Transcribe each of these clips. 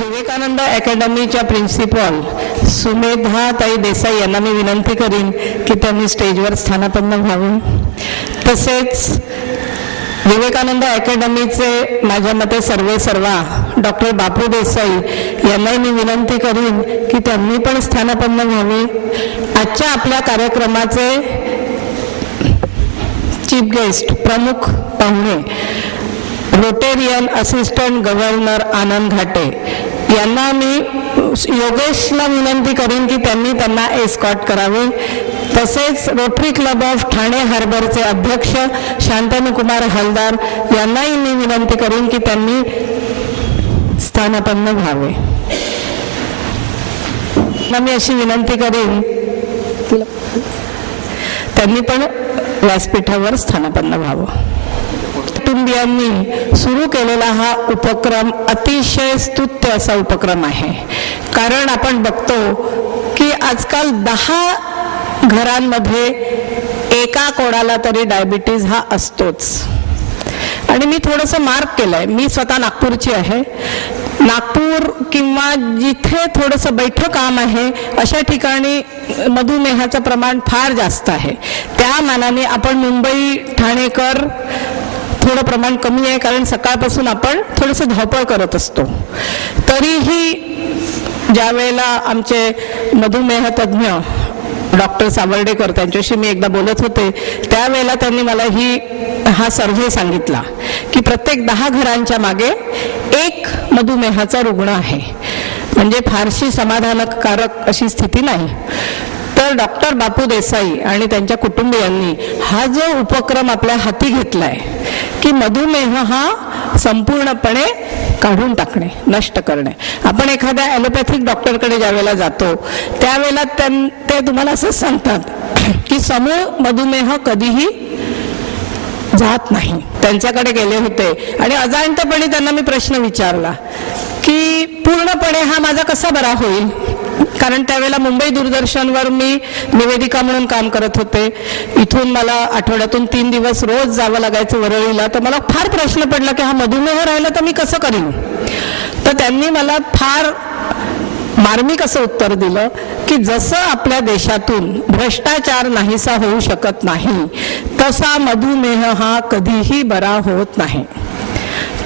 Vivekananda अकॅडमीच्या principal सुमेधाताई Desai यांना मी विनंती करीन की त्यांनी स्टेजवर स्थानापन्न व्हावे. तसेच विवेकानंद अकॅडमीचे माझ्या मते सर्वेसर्वा डॉक्टर बापू देसाई यांनाही मी विनंती करीन की त्यांनी पण स्थानापन्न व्हावे. आजच्या आपल्या कार्यक्रमाचे चीफ गेस्ट प्रमुख पाहुणे रोटेरियन असिस्टंट गव्हर्नर आनंद घाटे यांना मी योगेशला विनंती करीन की त्यांना एस्कॉर्ट करावे. तसेच रोटरी क्लब ऑफ ठाणे हार्बरचे अध्यक्ष शांतनुकुमार हलदार यांनाही मी विनंती करीन की त्यांनी स्थानापन्न व्हावे. मी अशी विनंती करीन त्यांनी पण व्यासपीठावर स्थानापन्न व्हावं. कुटुंबियांनी सुरू केलेला हा उपक्रम अतिशय स्तुत्य असा उपक्रम आहे. कारण आपण बघतो की आजकाल 10 घरांमध्ये एका कोणाला तरी डायबिटीज हा असतोच. आणि मी थोडंसं मार्क केलंय, मी स्वतः नागपूरची आहे. नागपूर किंवा जिथे थोडंसं बैठं काम आहे अशा ठिकाणी मधुमेहाचं प्रमाण फार जास्त आहे. त्या मानाने आपण मुंबई ठाणेकर थोडं प्रमाण कमी आहे, कारण सकाळपासून आपण थोडंसं धावपळ करत असतो. तरीही ज्या वेळेला आमचे मधुमेह तज्ज्ञ डॉक्टर सावर्डेकर त्यांच्याशी मी एकदा बोलत होते, त्यावेळेला त्यांनी मला हा सर्व्हे सांगितला की प्रत्येक 10 घरांच्या मागे एक मधुमेहाचा रुग्ण आहे. म्हणजे फारशी समाधानकारक अशी स्थिती नाही. तर डॉक्टर बापू देसाई आणि त्यांच्या कुटुंबियांनी हा जो उपक्रम आपल्या हाती घेतलाय की मधुमेह हा संपूर्णपणे काढून टाकणे, नष्ट करणे. आपण एखाद्या ॲलोपॅथिक डॉक्टरकडे ज्यावेळेला जातो त्यावेळेला ते तुम्हाला असं सांगतात की समूळ मधुमेह कधीही जात नाही. त्यांच्याकडे गेले होते आणि अजाणतपणे त्यांना मी प्रश्न विचारला की पूर्णपणे हा माझा कसा बरा होईल. कारण त्यावेळेला मुंबई दूरदर्शनवर मी निवेदिका म्हणून काम करत होते. इथून मला आठवड्यातून 3 दिवस रोज जावं लागायचं वरळीला. तर मला फार प्रश्न पडला की हा मधुमेह राहिला तर मी कसं करीन. तर त्यांनी मला फार मार्मिक असं उत्तर दिलं की जसं आपल्या देशातून भ्रष्टाचार नाहीसा होऊ शकत नाही तसा मधुमेह हा कधीही बरा होत नाही.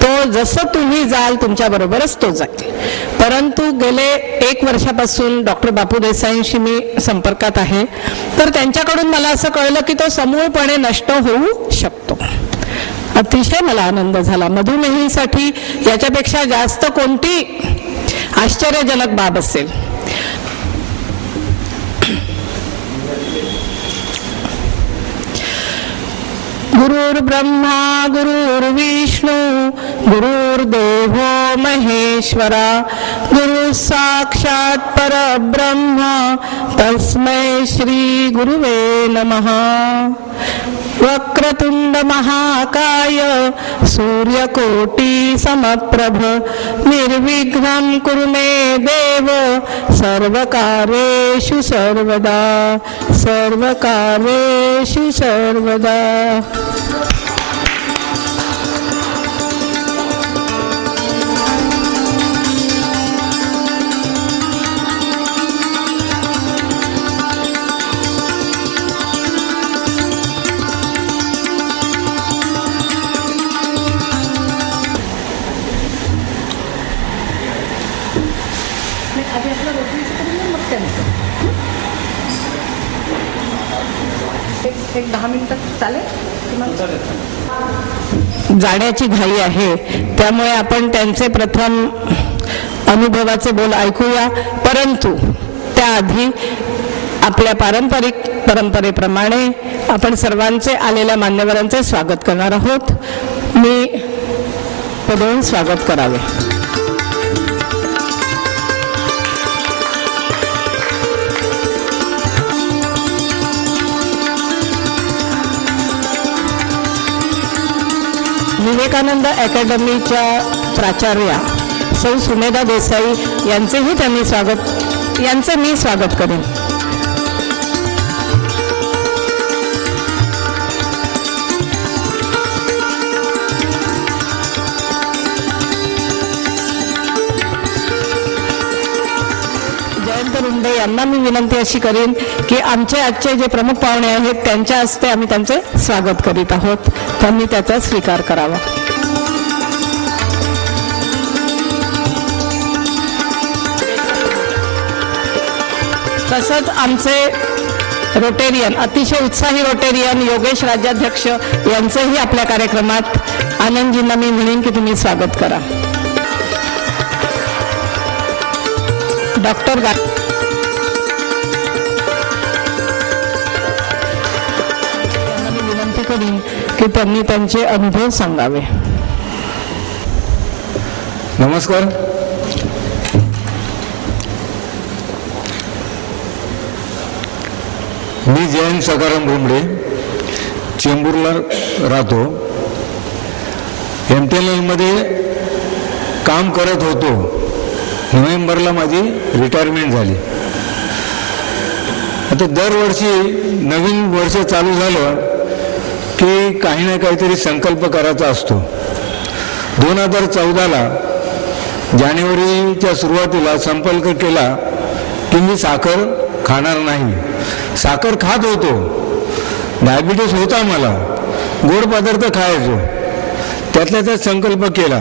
तो जसं तुम्ही जाल तुमच्या बरोबरच तो जाईल. परंतु गेले 1 वर्षापासून डॉक्टर बापू देसाईंशी मी संपर्कात आहे. तर त्यांच्याकडून मला असं कळलं की तो समूळपणे नष्ट होऊ शकतो. अतिशय मला आनंद झाला. मधुमेहीसाठी याच्यापेक्षा जास्त कोणती आश्चर्यजनक बाब असेल. गुरुर्ब्रह्मा गुरुर्विष्णू गुरुर्देवो महेश्वरा गुरु साक्षात परब्रह्म तस्मै श्री गुरुवे नमः. वक्रतुंड महाकाय सूर्यकोटि समप्रभ निर्विघ्नं कुरु मे देव सर्वकार्येषु सर्वदा सर्वकार्येषु सर्वदा. एक 10 मिनिटं चालेल. जाण्याची घाई आहे त्यामुळे आपण त्यांचे प्रथम अनुभवाचे बोल ऐकूया. परंतु त्याआधी आपल्या पारंपरिक परंपरेप्रमाणे आपण सर्वांचे आलेल्या मान्यवरांचे स्वागत करणार आहोत. मी पदवून स्वागत करावे. विवेकानंद अकॅडमीच्या प्राचार्या सौ सुमेधा देसाई यांचेही मी स्वागत करेन. विश्वनाथ रुंडे यांना मी विनंती अशी करीन की आमचे आजचे जे प्रमुख पाहुणे आहेत त्यांच्या हस्ते आम्ही त्यांचे स्वागत करीत आहोत, त्यांनी त्याचा स्वीकार करावा. तसंच आमचे रोटेरियन, अतिशय उत्साही रोटेरियन योगेश राज्याध्यक्ष यांचंही आपल्या कार्यक्रमात आनंदजींना मी म्हणेन की तुम्ही स्वागत करा. डॉक्टर यांना मी विनंती करीन की त्यांनी त्यांचे अनुभव सांगावे. नमस्कार. मी जयंत सकाराम भुमरे, चेंबूरला राहतो. MTNL काम करत होतो. नोव्हेंबरला माझी रिटायरमेंट झाली. आता दरवर्षी नवीन वर्ष चालू झालं की काही ना काहीतरी संकल्प करायचा असतो. 2014ला जानेवारीच्या सुरुवातीला संकल्प केला की मी साखर खाणार नाही. साखर खात होतो, डायबिटीस होता मला, गोड पदार्थ खायचो. त्यातल्या त्यात संकल्प केला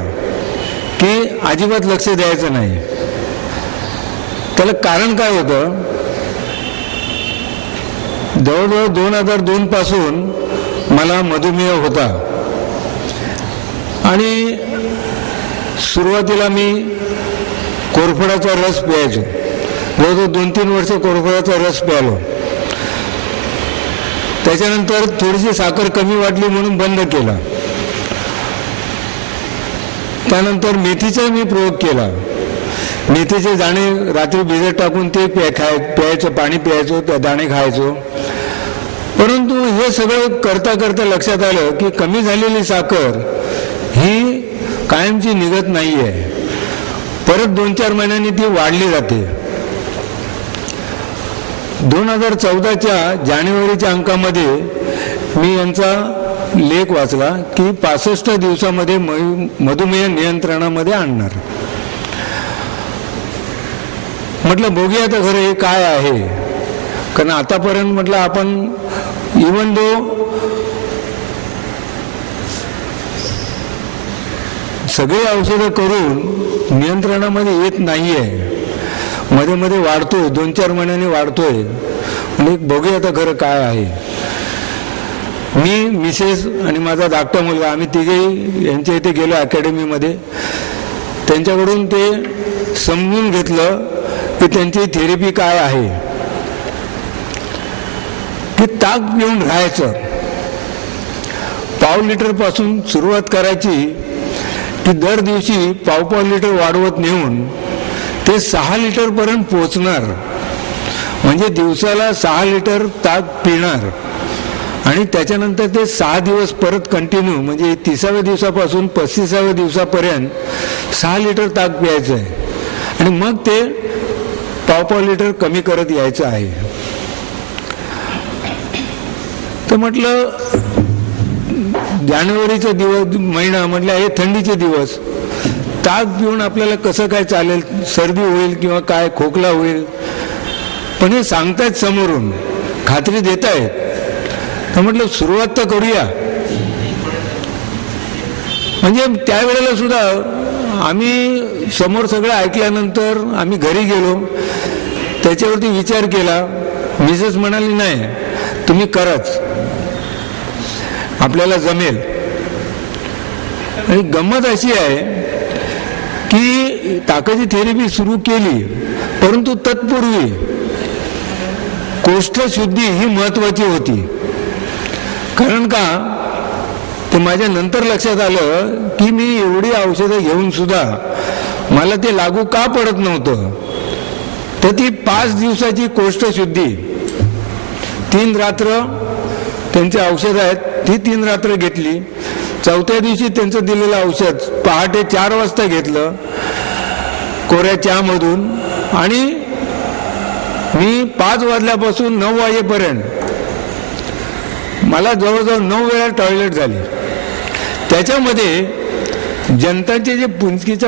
की अजिबात लक्ष द्यायचं नाही. त्याला कारण काय होतं, जवळजवळ 2002 पासून मला मधुमेह होता आणि सुरुवातीला मी कोरफडाचा रस प्यायचो. जवळजवळ 2-3 वर्ष कोरफडाचा रस प्यायलो. त्याच्यानंतर थोडीशी साखर कमी वाटली म्हणून बंद केला. त्यानंतर मेथीचा मी प्रयोग केला. मेथीचे दाणे रात्री भिजत टाकून ते प्यायचं, पाणी प्यायचो, त्या दाणे खायचो. परंतु हे सगळं करता करता लक्षात आलं की कमी झालेली साखर ही कायमची निघत नाही आहे. परत 2-4 महिन्यांनी ती वाढली जाते. 2014च्या जानेवारीच्या अंकामध्ये मी यांचा लेख वाचला की 65 दिवसामध्ये मधुमेह नियंत्रणामध्ये आणणार. म्हटलं बघूया तर खरं हे काय आहे, कारण आतापर्यंत म्हटलं आपण इवन दो सगळे औषधं करून नियंत्रणामध्ये येत नाही आहे. मध्ये मध्ये वाढतोय, 2-4 महिन्यांनी वाढतोय. आणि बघूया आता खरं काय आहे. मी, मिसेस आणि माझा धाकटा मुलगा आम्ही तिघेही यांच्या इथे गेलो अकॅडमीमध्ये. त्यांच्याकडून ते समजून घेतलं की त्यांची थेरपी काय आहे. की ताक पिऊन राहायचं, पाव लिटरपासून सुरुवात करायची की दर दिवशी पाव लिटर वाढवत नेऊन ते 6 लिटरपर्यंत पोचणार. म्हणजे दिवसाला 6 लिटर ताक पिणार आणि त्याच्यानंतर ते 6 दिवस परत कंटिन्यू, म्हणजे 30व्या दिवसापासून 35व्या दिवसापर्यंत 6 लिटर ताक प्यायचं आहे. आणि मग ते पाव लिटर कमी करत यायचं आहे. तर म्हटलं जानेवारीचा महिना, म्हटलं हे थंडीचे दिवस, ताक पिऊन आपल्याला कसं काय चालेल, सर्दी होईल किंवा काय खोकला होईल. पण हे सांगतायत समोरून, खात्री देत आहेत. तर म्हटलं सुरुवात तर करूया. म्हणजे त्यावेळेला सुद्धा आम्ही समोर सगळं ऐकल्यानंतर आम्ही घरी गेलो, त्याच्यावरती विचार केला. मिसेस म्हणाली नाही तुम्ही कराच, आपल्याला जमेल. आणि गंमत अशी आहे की ताकाची थेरपी सुरू केली, परंतु तत्पूर्वी कोष्ठशुद्धी ही महत्वाची होती. कारण का ते माझ्या नंतर लक्षात आलं की मी एवढी औषधं घेऊन सुद्धा मला ते लागू का पडत नव्हतं. तर ती 5 दिवसाची कोष्ठशुद्धी, 3 रात्र त्यांचे औषध आहेत, ती 3 रात्र घेतली. 4थ्या दिवशी त्यांचं दिलेलं औषध पहाटे 4 वाजता घेतलं कोऱ्या चहामधून. आणि मी 5 वाजल्यापासून 9 वाजेपर्यंत मला जवळजवळ 9 वेळा टॉयलेट झाली. त्याच्यामध्ये जनताचे जे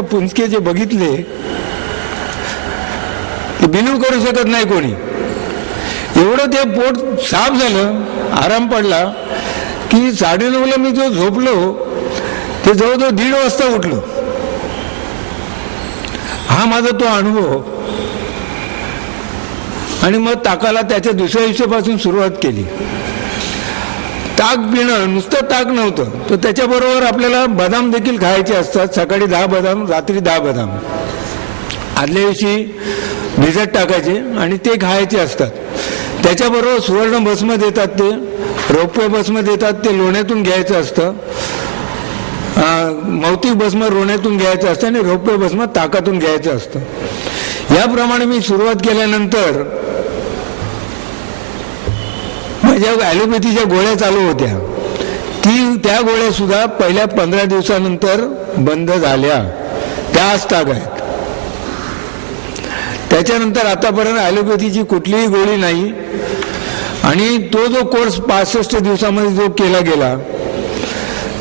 पुंजके जे बघितले ते बिलीव करू शकत नाही कोणी. एवढं ते पोट साफ झालं, आराम पडला की 9:30ला मी जो झोपलो ते जवळजवळ 1:30 वाजता उठलो. हा माझा तो अनुभव. आणि मग ताकाला त्याच्या दुसऱ्या दिवसापासून सुरुवात केली. ताक पिणं नुसतं ताक नव्हतं, तर त्याच्याबरोबर आपल्याला बदाम देखील खायचे असतात. सकाळी 10 बदाम, रात्री 10 बदाम आदल्या दिवशी भिजत टाकायचे आणि ते खायचे असतात. त्याच्याबरोबर सुवर्ण भस्म देतात, ते रौप्य भस्म देतात, ते लोण्यातून घ्यायचं असतं. मौतिक भस्म लोण्यातून घ्यायचं असतं आणि रौप्य भस्म ताकातून घ्यायचं असतं. याप्रमाणे मी सुरुवात केल्यानंतर माझ्या ॲलोपॅथीच्या गोळ्या चालू होत्या. त्या गोळ्या सुद्धा पहिल्या 15 दिवसानंतर बंद झाल्या. त्याच ताक आहेत. त्याच्यानंतर आतापर्यंत ॲलोपॅथीची कुठलीही गोळी नाही. आणि तो जो कोर्स 65 दिवसामध्ये जो केला गेला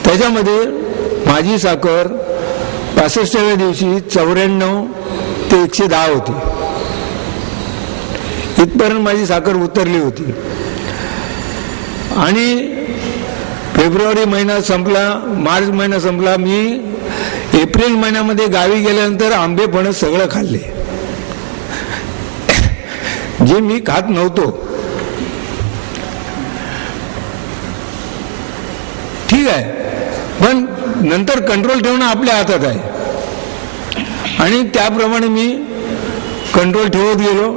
त्याच्यामध्ये माझी साखर 65व्या दिवशी 94 ते 110 होती. इथपर्यंत माझी साखर उतरली होती. आणि फेब्रुवारी महिना संपला, मार्च महिना संपला. मी एप्रिल महिन्यामध्ये गावी गेल्यानंतर आंबे फणस सगळं खाल्ले जे मी खात नव्हतो. ठीक आहे, पण नंतर कंट्रोल ठेवणं आपल्या हातात आहे. आणि त्याप्रमाणे मी कंट्रोल ठेवत गेलो.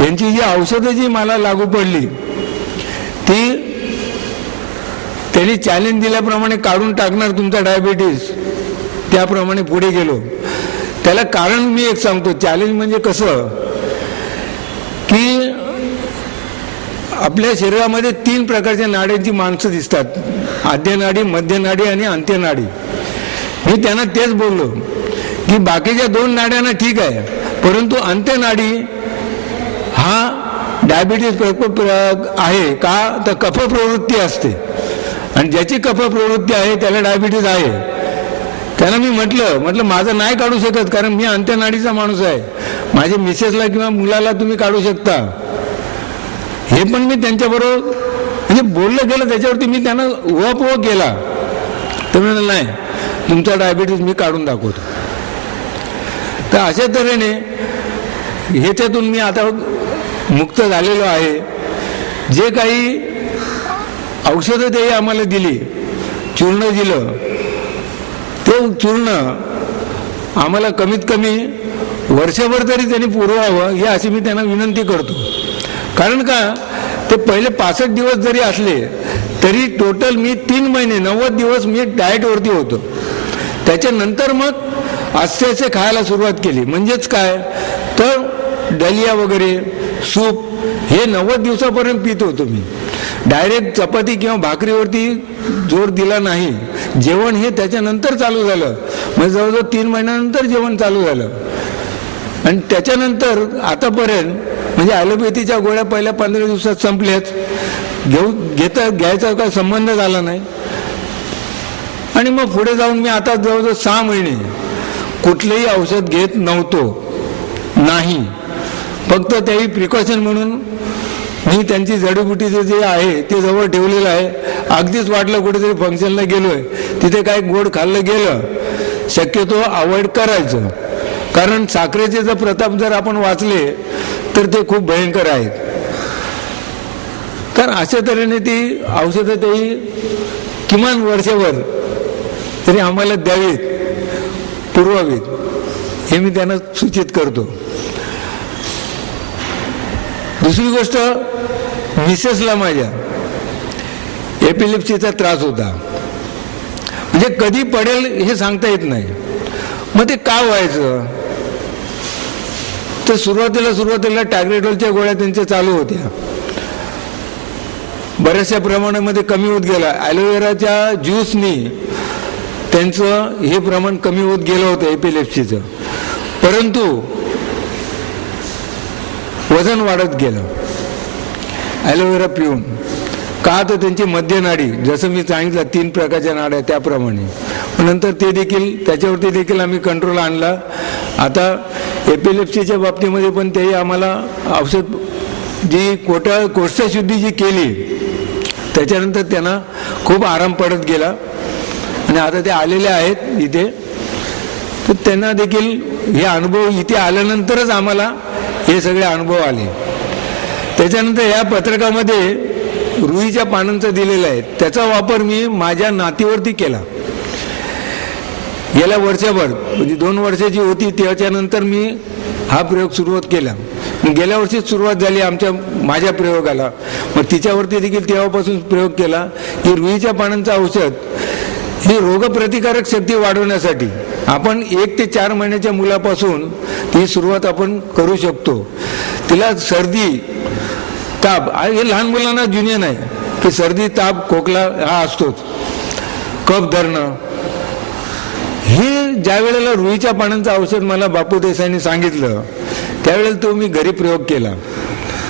यांची जी औषधं जी मला लागू पडली ती त्यांनी चॅलेंज दिल्याप्रमाणे काढून टाकणार तुमचा डायबिटीस, त्याप्रमाणे पुढे गेलो. त्याला कारण मी एक सांगतो. चॅलेंज म्हणजे कसं की आपल्या शरीरामध्ये 3 प्रकारच्या नाड्यांची माणसं दिसतात. आद्यनाडी, मध्यनाडी आणि अंत्यनाडी. मी त्यांना तेच बोललो की बाकीच्या 2 नाड्यांना ठीक आहे, परंतु अंत्यनाडी हा डायबिटीस आहे का, तर कफ प्रवृत्ती असते. आणि ज्याची कफ प्रवृत्ती आहे त्याला डायबिटीस आहे. त्याला मी म्हटलं माझं नाही काढू शकत, कारण मी अंत्यनाडीचा माणूस आहे. माझ्या मिसेसला किंवा मुलाला तुम्ही काढू शकता. हे पण मी त्यांच्याबरोबर म्हणजे बोललं गेलं. त्याच्यावरती मी त्यांना उहापोह केला. तर म्हणाल नाही, तुमचा डायबिटीस मी काढून दाखवतो. तर अशा तऱ्हेने ह्याच्यातून मी आता मुक्त झालेलो आहे. जे काही औषधं ते आम्हाला दिली, चूर्ण दिलं, ते चूर्ण आम्हाला कमीत कमी वर्षभर तरी त्यांनी पुरवावं ही अशी मी त्यांना विनंती करतो. कारण का, ते पहिले 65 दिवस जरी असले तरी टोटल मी 3 महिने 90 दिवस मी डाएटवरती होतो. त्याच्यानंतर मग आस्ते खायला सुरुवात केली. म्हणजेच काय, तर दलिया वगैरे सूप हे 90 दिवसापर्यंत पित होतो मी. डायरेक्ट चपाती किंवा भाकरीवरती जोर दिला नाही. जेवण हे त्याच्यानंतर चालू झालं. म्हणजे जवळजवळ 3 महिन्यानंतर जेवण चालू झालं. आणि त्याच्यानंतर आतापर्यंत म्हणजे ॲलोपॅथीच्या गोळ्या पहिल्या 15 दिवसात संपल्याच. घ्यायचा काय संबंध झाला नाही. आणि मग पुढे जाऊन मी आता जवळजवळ 6 महिने कुठलंही औषध घेत नव्हतो. नाही, फक्त त्याही प्रिकॉशन म्हणून मी त्यांची जडीबुटीचे जे आहे ते जवळ ठेवलेलं आहे. अगदीच वाटलं कुठेतरी फंक्शनला गेलोय, तिथे काय गोड खाल्लं गेलं, शक्यतो अवॉइड करायचं. कारण साखरेचे जर प्रताप जर आपण वाचले तर ते खूप भयंकर आहेत. कारण अशा तऱ्हेने ती औषधं तेही किमान वर्षभर तरी आम्हाला द्यावीत, पुरवावीत, हे मी त्यांना सूचित करतो. दुसरी गोष्ट, मिसेसला माझ्या एपिलेप्सीचा त्रास होता. म्हणजे कधी पडेल हे सांगता येत नाही. मग ते का व्हायचं, तर सुरुवातीला टॅग्रेटोलच्या गोळ्या त्यांच्या चालू होत्या. बऱ्याचशा प्रमाणामध्ये कमी होत गेला. ॲलोवेराच्या ज्यूसनी त्यांचं हे प्रमाण कमी होत गेलं होतं एपिलेप्सीचं. परंतु वजन वाढत गेलं ॲलोवेरा पिऊन. का, तर त्यांची मध्यनाडी, जसं मी सांगितलं 3 प्रकारच्या नाड्या त्याप्रमाणे. नंतर ते देखील त्याच्यावरती देखील आम्ही कंट्रोल आणला. आता एपिलेप्सीच्या बाबतीमध्ये पण तेही आम्हाला औषध जी कोष्ठशुद्धी जी केली त्याच्यानंतर त्यांना खूप आराम पडत गेला आणि आता ते आलेले आहेत इथे, तर त्यांना देखील हे अनुभव इथे आल्यानंतरच आम्हाला हे सगळे अनुभव आले. त्याच्यानंतर या पत्रकामध्ये रुईच्या पानांचं दिलेलं आहे, त्याचा वापर मी माझ्या नातीवरती केला. गेल्या वर्षभर म्हणजे 2 वर्षाची होती त्याच्यानंतर मी हा प्रयोग सुरुवात केला. गेल्या वर्षीच सुरुवात झाली माझ्या प्रयोगाला. मग तिच्यावरती देखील तेव्हापासून प्रयोग केला की रुईच्या पानांचं औषध ही रोगप्रतिकारक शक्ती वाढवण्यासाठी आपण 1 ते 4 महिन्याच्या मुलापासून ती सुरुवात आपण करू शकतो. तिला सर्दी ताप हे लहान मुलांना जुनियन आहे की सर्दी ताप खोकला हा असतोच, कफ धरणं. हे ज्या वेळेला रुईच्या पानांचं औषध मला बापू देसाईंनी सांगितलं त्यावेळेला तो मी घरी प्रयोग केला.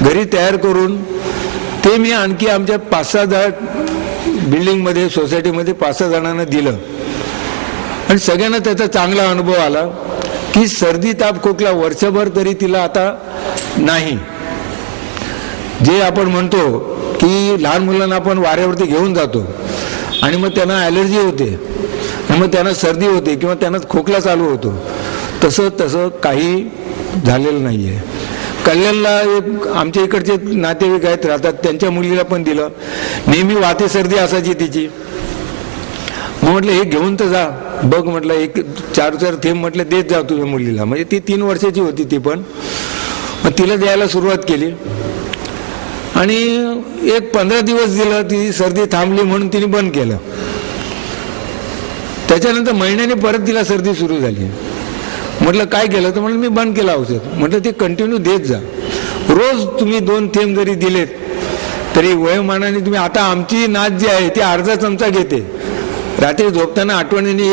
घरी तयार करून ते मी आणखी आमच्या 5-6 बिल्डिंगमध्ये सोसायटीमध्ये 5-6 जणांना दिलं आणि सगळ्यांना त्याचा चांगला अनुभव आला की सर्दी ताप खोकला वर्षभर तरी तिला आता नाही. जे आपण म्हणतो की लहान मुलांना आपण वाऱ्यावरती घेऊन जातो आणि मग त्यांना ॲलर्जी होते आणि मग त्यांना सर्दी होते किंवा त्यांना खोकला चालू होतो, तसं काही झालेलं नाही आहे. कल्याणला एक आमच्या इकडचे नातेवाईक आहेत राहतात, त्यांच्या मुलीला पण दिलं. नेहमी वाते सर्दी असायची तिची. मग म्हटलं हे घेऊन तर जा बघ, म्हटलं 1-4 थेंब म्हटलं देत जा तुझ्या मुलीला. म्हणजे ती 3 वर्षाची होती ती पण. मग तिला द्यायला सुरुवात केली आणि एक 15 दिवस दिलं, ती सर्दी थांबली म्हणून तिने बंद केलं. त्याच्यानंतर महिन्याने परत तिला सर्दी सुरू झाली. म्हटलं काय केलं तर म्हटलं मी बंद केलं औषध. म्हटलं ते कंटिन्यू देत जा. रोज तुम्ही 2 थेंब जरी दिलेत तरी वयोमानाने तुम्ही, आता आमची नात जी आहे ती अर्धा चमचा घेते रात्री झोपताना, आठवणीने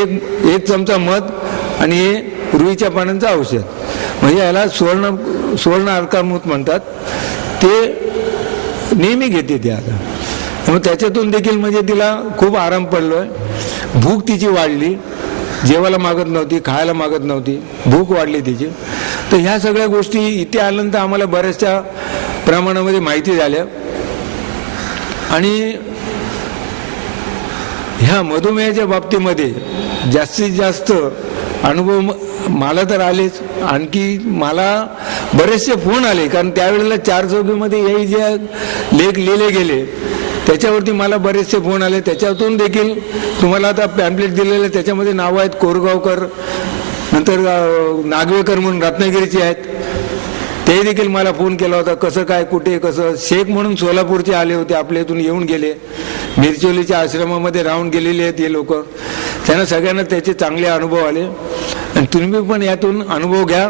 एक चमचा मध आणि हे रुईच्या पानांचं औषध, म्हणजे याला सुवर्ण अर्कामृत म्हणतात, ते नेहमी घेते ते आता. मग त्याच्यातून देखील म्हणजे तिला खूप आराम पडलोय. भूक तिची वाढली, जेवायला मागत नव्हती, खायला मागत नव्हती, भूक वाढली तिची. तर ह्या सगळ्या गोष्टी इथे आल्यानंतर आम्हाला बऱ्याचशा प्रमाणामध्ये माहिती झाल्या. आणि ह्या मधुमेहाच्या बाबतीमध्ये जास्तीत जास्त अनुभव मला तर आलेच, आणखी मला बरेचसे फोन आले, कारण त्यावेळेला 4 चौकीमध्ये हे जे लेख लिहिले गेले त्याच्यावरती मला बरेचसे फोन आले. त्याच्यातून देखील तुम्हाला आता पॅम्पलेट दिलेले, त्याच्यामध्ये नावं आहेत कोरगावकर, नंतर नागवेकर म्हणून रत्नागिरीचे आहेत, ते देखील मला फोन केला होता कसं काय कुठे कसं. शेख म्हणून सोलापूरचे आले होते, आपल्या इथून येऊन गेले, मिरचोलीच्या आश्रमामध्ये राहून गेलेले आहेत हे लोक. त्यांना सगळ्यांना त्याचे चांगले अनुभव आले आणि तुम्ही पण यातून अनुभव घ्या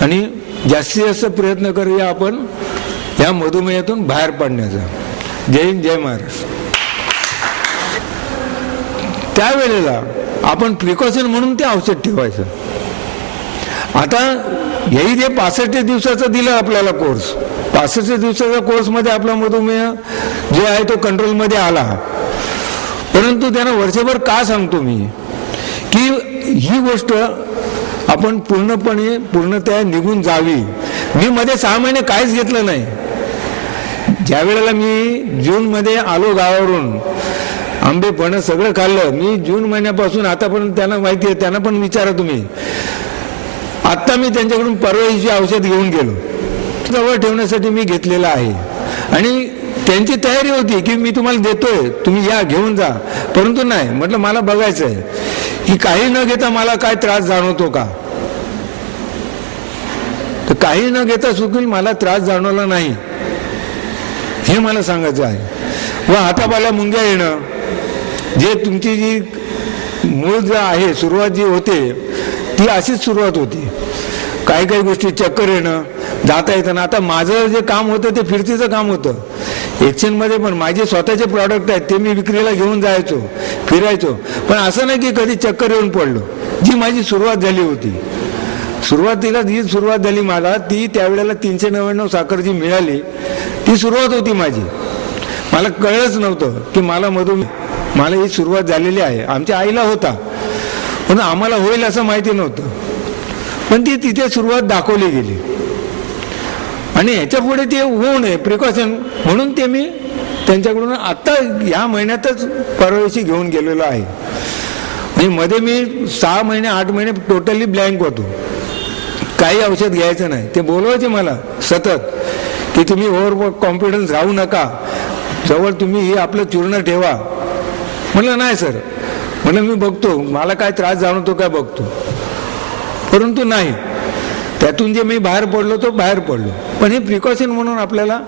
आणि जास्तीत जास्त प्रयत्न करूया आपण ह्या मधुमेहातून बाहेर पडण्याचा. जय हिंद, जय महाराष्ट्र. त्यावेळेला आपण प्रिकॉशन म्हणून ते औषध ठेवायचं. आता हेही जे 65 दिवसाचा दिलं आपल्याला कोर्स, 65 दिवसाच्या कोर्समध्ये आपला मधुमेह जो आहे तो कंट्रोलमध्ये आला. परंतु त्यांना वर्षभर का सांगतो मी की ही गोष्ट आपण पूर्णतः निघून जावी. मी मध्ये 6 महिने काहीच घेतलं नाही. ज्या वेळेला मी जूनमध्ये आलो गावावरून, आंबे फणस सगळं खाल्लं मी जून महिन्यापासून आतापर्यंत. त्यांना माहिती आहे, त्यांना पण विचारा तुम्ही. आत्ता मी त्यांच्याकडून परवाईची औषध घेऊन गेलो, जवळ ठेवण्यासाठी मी घेतलेलं आहे. आणि त्यांची तयारी होती की मी तुम्हाला देतोय, तुम्ही या घेऊन जा. परंतु नाही, म्हटलं मला बघायचं आहे की काही न घेता मला काय त्रास जाणवतो का. तर काही न घेता चुकून मला त्रास जाणवला नाही हे मला सांगायचं आहे. व हातापाला मुंग्या येणं, जे तुमची जी मूळ जे आहे सुरुवात जी होते ती अशीच सुरुवात होती. काही गोष्टी चक्कर येणं, जाता येताना. आता माझं जे काम होतं ते फिरतीचं काम होतं. एक्सचेंजमध्ये पण माझे स्वतःचे प्रॉडक्ट आहेत, ते मी विक्रीला घेऊन जायचो, फिरायचो. पण असं नाही की कधी चक्कर येऊन पडलो. जी माझी सुरुवात झाली होती, सुरुवातीला जी सुरुवात झाली मला, ती त्यावेळेला 399 साखर जी मिळाली ती सुरुवात होती माझी. मला कळलंच नव्हतं की मला ही सुरुवात झालेली आहे. आमच्या आईला होता पण आम्हाला होईल असं माहिती नव्हतं. पण ती तिथे सुरुवात दाखवली गेली आणि ह्याच्या पुढे ते होऊ नये प्रिकॉशन म्हणून ते मी त्यांच्याकडून आत्ता ह्या महिन्यातच परवाशी घेऊन गेलेलो आहे. म्हणजे मध्ये मी 6 महिने 8 महिने टोटली ब्लँक होतो, काही औषध घ्यायचं नाही. ते बोलवायचे मला सतत की तुम्ही ओव्हर कॉन्फिडन्स राहू नका, जवळ तुम्ही हे आपलं चूर्ण ठेवा. म्हटलं नाही सर, म्हटलं मी बघतो मला काय त्रास जाणवतो काय बघतो. परंतु नाही, त्यातून जे मी बाहेर पडलो तो बाहेर पडलो. पण हे प्रिकॉशन म्हणून आपल्याला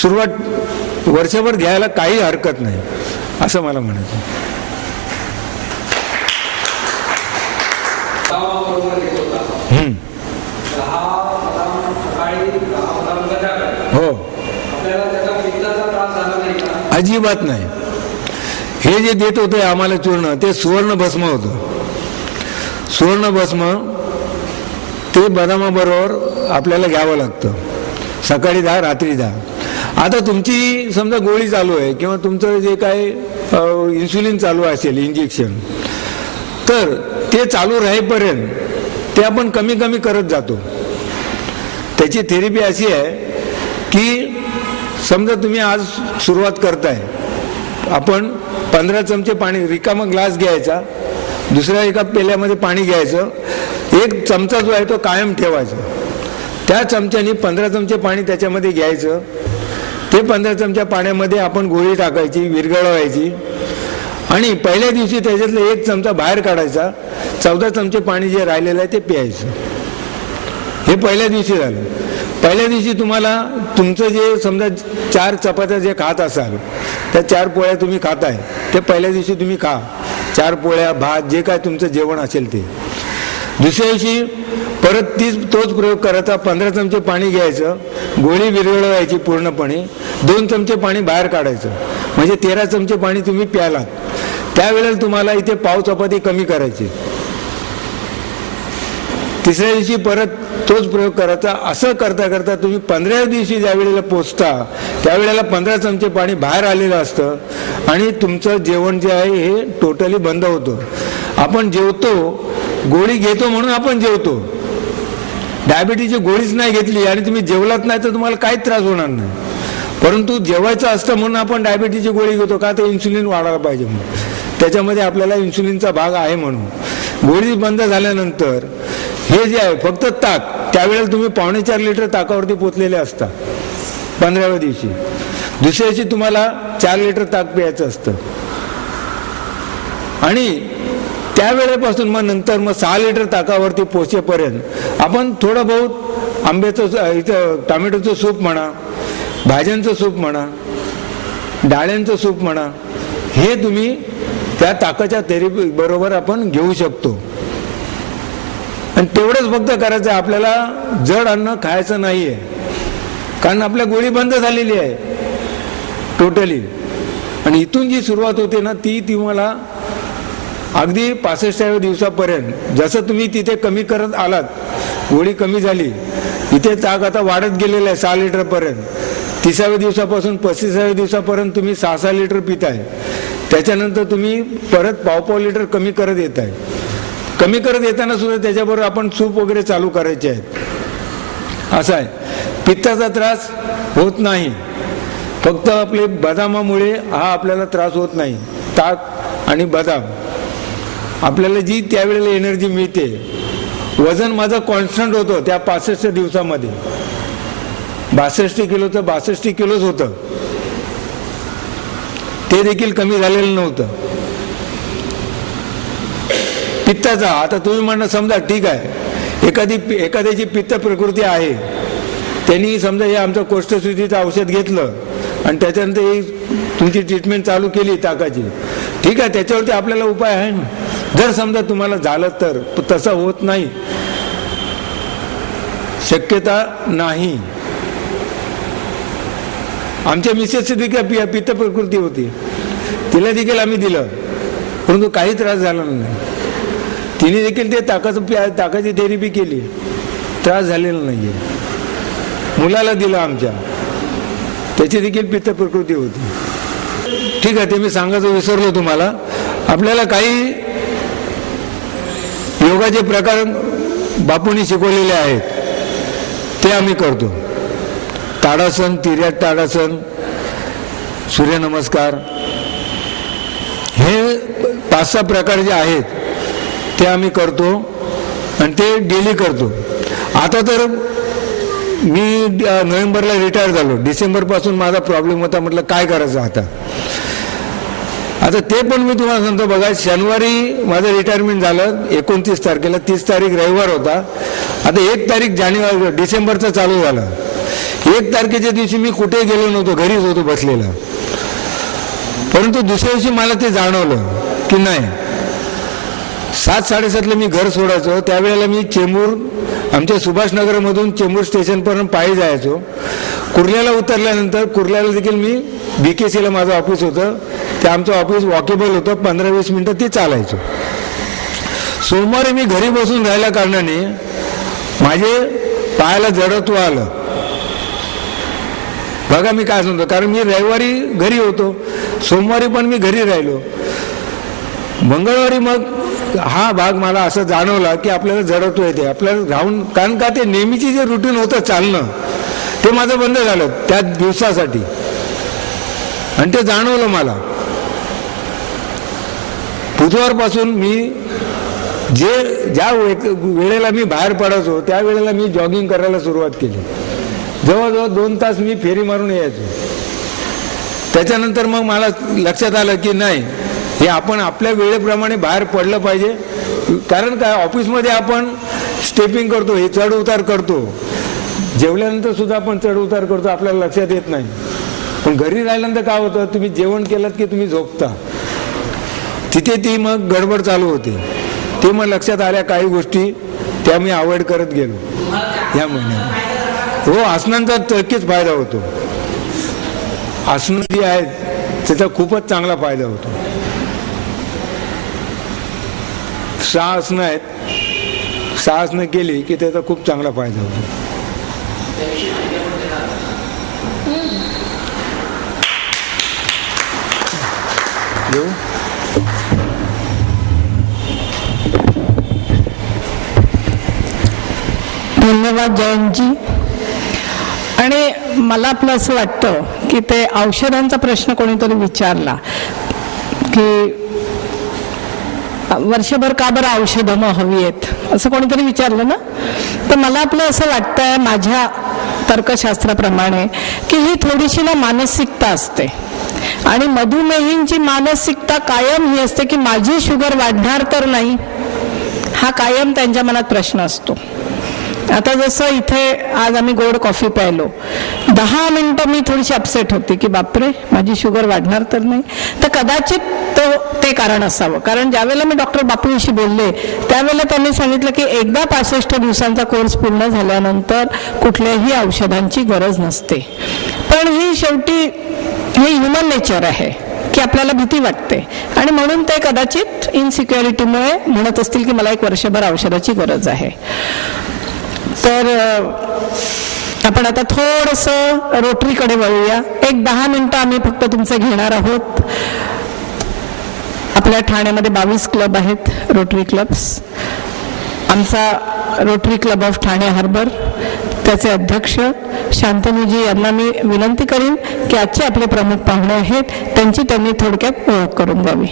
सुरुवात वर्षभर घ्यायला काही हरकत नाही असं मला म्हणायचं. हो, अजिबात नाही. हे जे देत होते आम्हाला चूर्ण ते सुवर्ण भस्म होतं. सुवर्ण भस्म ते बदामाबरोबर आपल्याला घ्यावं लागतं, सकाळी 10 रात्री 10. आता तुमची समजा गोळी चालू आहे किंवा तुमचं जे काय इन्सुलिन चालू असेल इंजेक्शन, तर ते चालू राहीपर्यंत ते आपण कमी कमी करत जातो. त्याची थेरपी अशी आहे की समजा तुम्ही आज सुरुवात करताय, आपण 15 चमचे पाणी, रिकामा ग्लास घ्यायचा, दुसऱ्या एका पेल्यामध्ये पाणी घ्यायचं, 1 चमचा जो आहे तो कायम ठेवायचा. त्या चमच्याने 15 चमचे पाणी त्याच्यामध्ये घ्यायचं. ते 15 चमच्या पाण्यामध्ये आपण गोळी टाकायची, विरघळवायची आणि पहिल्या दिवशी त्याच्यातलं 1 चमचा बाहेर काढायचा. 14 चमचे पाणी जे राहिलेलं आहे ते प्यायचं. हे पहिल्या दिवशी झालं. पहिल्या दिवशी तुम्हाला तुमचं जे समजा 4 चपात्या जे खात असाल, त्या 4 पोळ्या तुम्ही खाताय, ते पहिल्या दिवशी तुम्ही खा. 4 पोळ्या, भात, जे काय तुमचं जेवण असेल ते. दुसऱ्या दिवशी परत तोच प्रयोग करायचा. 15 चमचे पाणी घ्यायचं, गोळी विरघळवायची पूर्णपणे, 2 चमचे पाणी बाहेर काढायचं, म्हणजे 13 चमचे पाणी तुम्ही प्यालात. त्यावेळेला तुम्हाला इथे पाव चपाती कमी करायची. तिसऱ्या दिवशी परत तोच प्रयोग करायचा. असं करता करता तुम्ही 15व्या दिवशी ज्या वेळेला पोचता त्यावेळेला 15 चमचे पाणी बाहेर आलेलं असतं आणि तुमचं जेवण जे आहे हे टोटली बंद होतं. आपण जेवतो, गोळी घेतो म्हणून आपण जेवतो. डायबिटीसची गोळीच नाही घेतली आणि तुम्ही जेवलात नाही तर तुम्हाला काहीच त्रास होणार नाही. परंतु जेवायचं असतं म्हणून आपण डायबिटीसची गोळी घेतो का, तर इन्सुलिन वाढायला पाहिजे म्हणून. त्याच्यामध्ये आपल्याला इन्सुलिनचा भाग आहे म्हणून. गोळी बंद झाल्यानंतर हे जे आहे फक्त ताक, त्यावेळेला तुम्ही 4.25 लिटर ताकावरती पोचलेले असता 15व्या दिवशी. दुसऱ्या दिवशी तुम्हाला 4 लिटर ताक प्यायचं असतं आणि त्यावेळेपासून मग नंतर 6 लिटर ताकावरती पोचेपर्यंत आपण थोडं बहुत आंब्याचं इथं टोमॅटोचं सूप म्हणा, भाज्यांचं सूप म्हणा, डाळ्यांचं सूप म्हणा, हे तुम्ही त्या ताकाच्या थेरपी बरोबर आपण घेऊ शकतो. आणि तेवढंच फक्त करायचं, आपल्याला जड अन्न खायचं नाही आहे, कारण आपल्या गोळी बंद झालेली आहे टोटली. आणि इथून जी सुरुवात होते ना ती तुम्हाला अगदी 65व्या दिवसापर्यंत, जसं तुम्ही तिथे कमी करत आलात, गोळी कमी झाली, इथे ताक आता वाढत गेलेलं आहे 6 लिटरपर्यंत. 30व्या दिवसापासून 35व्या दिवसापर्यंत तुम्ही 6-6 लिटर पिताय. त्याच्यानंतर तुम्ही परत पाव लिटर कमी करत येत आहे. कमी करत येताना सुद्धा त्याच्याबरोबर आपण सूप वगैरे चालू करायचे आहेत. असं आहे. पित्ताचा त्रास होत नाही, फक्त आपले बदामामुळे हा आपल्याला त्रास होत नाही. ताक आणि बदाम आपल्याला जी त्यावेळेला एनर्जी मिळते. वजन माझं कॉन्स्टंट होतं त्या 65 दिवसामध्ये. 62 किलोचं 62 किलोच होतं, ते देखील कमी झालेलं नव्हतं. पित्ताचा आता तुम्ही म्हणणं समजा ठीक आहे, एखाद्याची पित्त प्रकृती आहे, त्यांनी समजा हे आमचं कोष्ठशुद्धीचं औषध घेतलं आणि त्याच्यानंतर ही तुमची ट्रीटमेंट चालू केली ताकाची, ठीक आहे, त्याच्यावरती आपल्याला उपाय आहे ना. जर समजा तुम्हाला झालं तर तसं होत नाही, शक्यता नाही. आमच्या मिसेसची देखील पित्त प्रकृती होती, तिला देखील आम्ही दिलं, परंतु काही त्रास झाला नाही. तिने देखील ते ताकाची थेरपी केली, त्रास झालेला नाहीये. मुलाला दिलं आमच्या, त्याची देखील पित्त प्रकृती होती. ठीक आहे, ते मी सांगायचं विसरलो तुम्हाला. आपल्याला काही योगाचे प्रकार बापूंनी शिकवलेले आहेत ते आम्ही करतो. ताडासन, तिर्याट ताडासन, सूर्यनमस्कार, हे 5-6 प्रकार जे आहेत ते आम्ही करतो आणि ते डेली करतो. आता तर मी नोव्हेंबरला रिटायर झालो, डिसेंबरपासून माझा प्रॉब्लेम होता, म्हटलं काय करायचं आता ते पण मी तुम्हाला सांगतो. बघा, शनिवारी माझं रिटायरमेंट झालं 29 तारखेला, 30 तारीख रविवार होता. आता 1 तारीख डिसेंबरचं चालू झालं. 1 तारखेच्या दिवशी मी कुठे गेलो नव्हतो, घरीच होतो बसलेला. परंतु दुसऱ्या दिवशी मला ते जाणवलं की नाही, 7-7:30ला मी घर सोडायचो. त्यावेळेला मी चेंबूर, आमच्या सुभाषनगरमधून चेंबूर स्टेशनपर्यंत पायी जायचो. कुर्ल्याला उतरल्यानंतर कुर्ल्याला देखील मी BKCला माझं ऑफिस होतं, ते आमचं ऑफिस वॉकेबल होतं, 15-20 मिनटं ते चालायचो. सोमवारी मी घरी बसून राहिल्या कारणाने माझे पायाला जडत्व आलं. बघा मी काय सांगतो, कारण मी रविवारी घरी होतो, सोमवारी पण मी घरी राहिलो. मंगळवारी मग हा भाग मला असं जाणवला की आपल्याला जडत्व येते आपल्याला राहून, कारण का ते नेहमीची जे रुटीन होतं चालणं ते माझं बंद झालं त्या दिवसासाठी, आणि ते जाणवलं मला. बुधवारपासून मी ज्या वेळेला मी बाहेर पडायचो त्या वेळेला मी जॉगिंग करायला सुरुवात केली. जवळजवळ 2 तास मी फेरी मारून यायचो. त्याच्यानंतर मग मला लक्षात आलं की नाही, हे आपण आपल्या वेळेप्रमाणे बाहेर पडलं पाहिजे. कारण काय, ऑफिसमध्ये आपण स्टेपिंग करतो, हे चढ उतार करतो, जेवल्यानंतर सुद्धा आपण चढ उतार करतो, आपल्याला लक्षात येत नाही. पण घरी राहिल्यानंतर काय होतं, तुम्ही जेवण केलं की तुम्ही झोपता, तिथे ती मग गडबड चालू होते. ते मग लक्षात आल्या काही गोष्टी, त्या मी अवॉइड करत गेलो या महिन्यात. हो, आसनांचा नक्कीच फायदा होतो. आसनं जी आहेत त्याचा खूपच चांगला फायदा होतो. 6 आसनं आहेत, 6 आसनं केली की त्याचा खूप चांगला फायदा होतो. धन्यवाद जयंतजी. आणि मला आपलं असं वाटतं की ते औषधांचा प्रश्न कोणीतरी विचारला की वर्षभर का बरं औषधं मग हवी आहेत, असं कोणीतरी विचारलं ना. तर मला आपलं असं वाटतंय माझ्या तर्कशास्त्राप्रमाणे की ही थोडीशी ना मानसिकता असते, आणि मधुमेहींची मानसिकता कायम ही असते की माझी शुगर वाढणार तर नाही, हा कायम त्यांच्या मनात प्रश्न असतो. आता जसं इथे आज आम्ही गोड कॉफी प्यायलो, 10 मिनिटं मी थोडीशी अपसेट होती की बापरे माझी शुगर वाढणार तर नाही. तर कदाचित ते कारण असावं. कारण ज्यावेळेला मी डॉक्टर बापूंशी बोलले त्यावेळेला त्यांनी सांगितलं की एकदा 65 दिवसांचा कोर्स पूर्ण झाल्यानंतर कुठल्याही औषधांची गरज नसते. पण ही शेवटी हे ह्युमन नेचर आहे की आपल्याला भीती वाटते, आणि म्हणून ते कदाचित इनसिक्युरिटीमुळे म्हणत असतील की मला 1 वर्षभर औषधाची गरज आहे. तर आपण आता थोडंसं रोटरीकडे वळूया. 10 मिनिटं आम्ही फक्त तुमचं घेणार आहोत. आपल्या ठाण्यामध्ये 22 क्लब आहेत, रोटरी क्लब्स. आमचा Rotary club of Thane harbour, त्याचे अध्यक्ष शांतनुजी यांना मी विनंती करीन की आजचे आपले प्रमुख पाहुणे आहेत त्यांनी थोडक्यात ओळख करून द्यावी.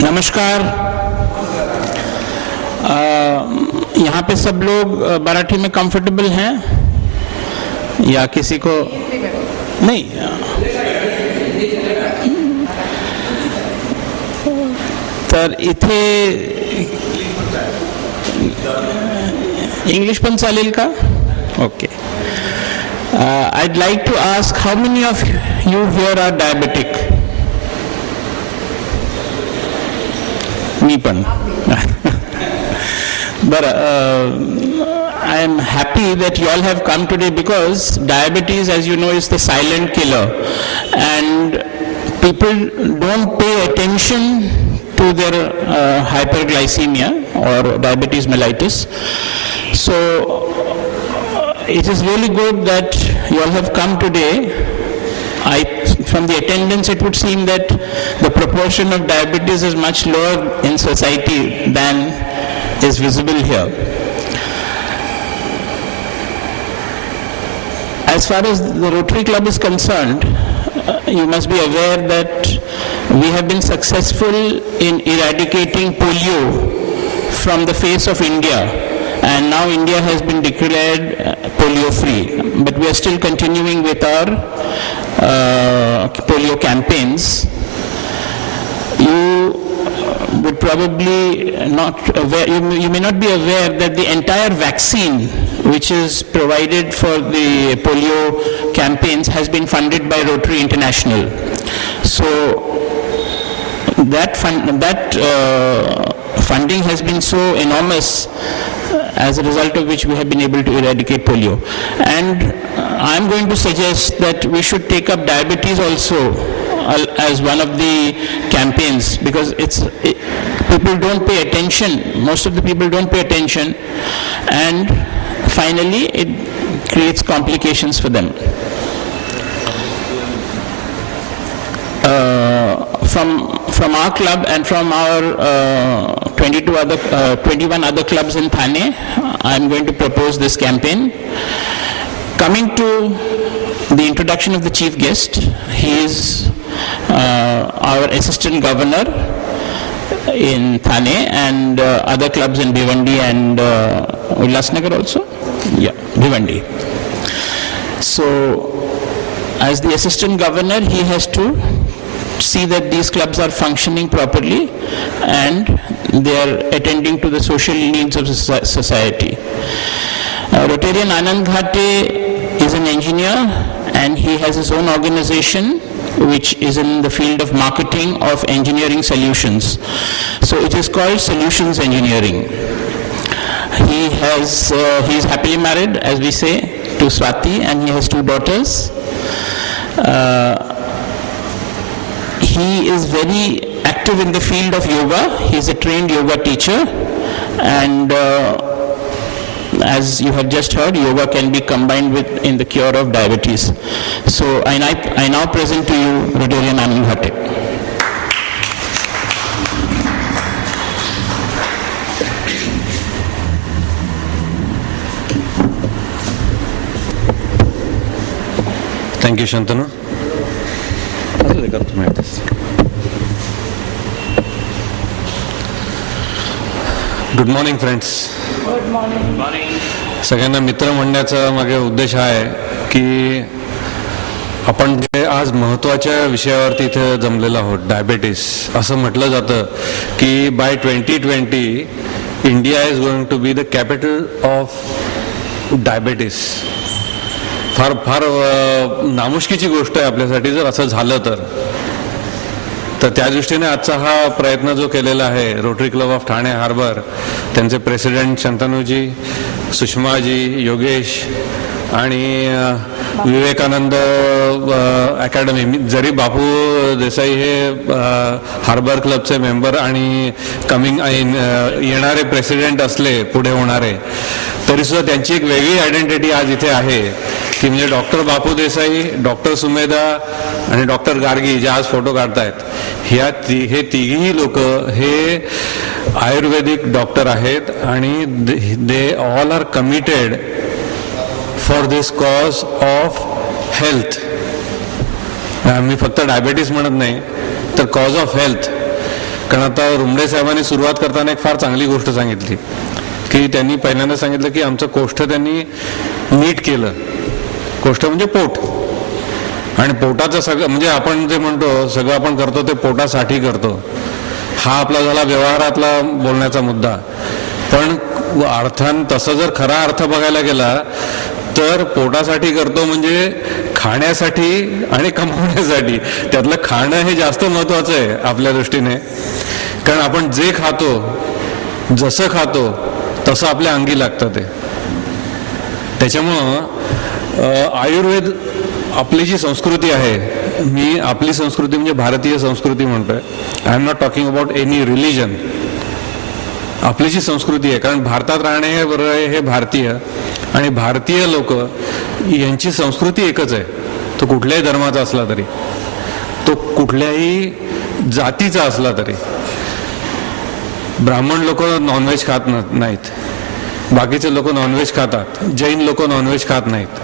नमस्कार. यहाँ पे सब लोग मराठी में कंफर्टेबल हैं या किसी को नहीं? तर इथे इंग्लिश पण चालेल का? Okay. I'd like to ask how many of you here are diabetic? मी पण. But I am happy that you all have come today because diabetes, as you know, is the silent killer, and people don't pay attention to their hyperglycemia or diabetes mellitus. So it is really good that you all have come today. I from the attendance it would seem that the proportion of diabetes is much lower in society than is visible here. As far as the Rotary Club is concerned, you must be aware that we have been successful in eradicating polio from the face of India, and now India has been declared polio free, but we are still continuing with our polio campaigns. You would probably not aware, you may not be aware that the entire vaccine which is provided for the polio campaigns has been funded by Rotary International. So that funding has been so enormous, as a result of which we have been able to eradicate polio. And I'm going to suggest that we should take up diabetes also as one of the campaigns, because people don't pay attention, most of the people don't pay attention, and finally it creates complications for them. From our club and from our 21 other clubs in Thane, I'm going to propose this campaign. Coming to the introduction of the chief guest, he is our assistant governor in Thane and other clubs in Bhiwandi and Ulhasnagar also? Yeah, Bhiwandi. So, as the assistant governor, he has to see that these clubs are functioning properly and they are attending to the social needs of society. Rotarian Anand Ghate is an engineer and he has his own organization which is in the field of marketing of engineering solutions. So it is called Solutions Engineering. He is happily married, as we say, to Swati, and he has 2 daughters. He is very active in the field of yoga. He is a trained yoga teacher, and as you have just heard, yoga can be combined with in the cure of diabetes. So I now present to you Rotarian Anand Ghate. Thank you, Shantanu. Good morning friends. Good morning. सगळ्यांना मित्र म्हणण्याचा माझा उद्देश आहे की आपण जे आज महत्त्वाच्या विषयावरती इथे जमलेलो आहोत, डायबिटीस. असं म्हटलं जातं की by 2020 India is going to be the capital of diabetes. फार फार नामुष्कीची गोष्ट आहे आपल्यासाठी जर असं झालं तर त्या दृष्टीने आजचा हा प्रयत्न जो केलेला आहे Rotary club of Thane harbour, त्यांचे प्रेसिडेंट शंतनूजी, सुषमाजी, योगेश आणि विवेकानंद अकॅडमी. जरी बापू देसाई हे हार्बर क्लबचे मेंबर आणि येणारे प्रेसिडेंट असले पुढे होणारे, तरी सुद्धा त्यांची एक वेगळी आयडेंटिटी आज इथे आहे की म्हणजे डॉक्टर बापू देसाई, डॉक्टर सुमेधा आणि डॉक्टर गार्गी जे आज फोटो काढतायत, हे तिघी लोक हे आयुर्वेदिक डॉक्टर आहेत आणि they all are committed for this cause of health. मी फक्त डायबिटीस म्हणत नाही तर कॉज ऑफ हेल्थ. कारण आता रुमडे साहेबांनी सुरुवात करताना एक फार चांगली गोष्ट सांगितली की त्यांनी पहिल्यांदा सांगितलं की आमचं कोष्ठ त्यांनी नीट केलं. कोष्ठ म्हणजे पोट, आणि पोटाचं सगळं म्हणजे आपण जे म्हणतो सगळं आपण करतो ते पोटासाठी करतो. हा आपला झाला व्यवहारातला बोलण्याचा मुद्दा. पण अर्थान तसं जर खरा अर्थ बघायला गेला तर पोटासाठी करतो म्हणजे खाण्यासाठी आणि कमवण्यासाठी. त्यातलं खाणं हे जास्त महत्त्वाचं आहे आपल्या दृष्टीने, कारण आपण जे खातो, जसं खातो तसं आपल्या अंगी लागतं ते. त्याच्यामुळं आयुर्वेद आपली जी संस्कृती आहे, मी आपली संस्कृती म्हणजे भारतीय संस्कृती म्हणतोय, I am not talking about any religion. आपली जी संस्कृती आहे, कारण भारतात राहणे हे भारतीय आणि भारतीय लोक यांची संस्कृती एकच आहे, तो कुठल्याही धर्माचा असला तरी. तो कुठल्याही जातीचा असला तरी. ब्राह्मण लोक नॉनव्हेज खात नाहीत, बाकीचे लोक नॉनव्हेज खातात, जैन लोक नॉनव्हेज खात नाहीत,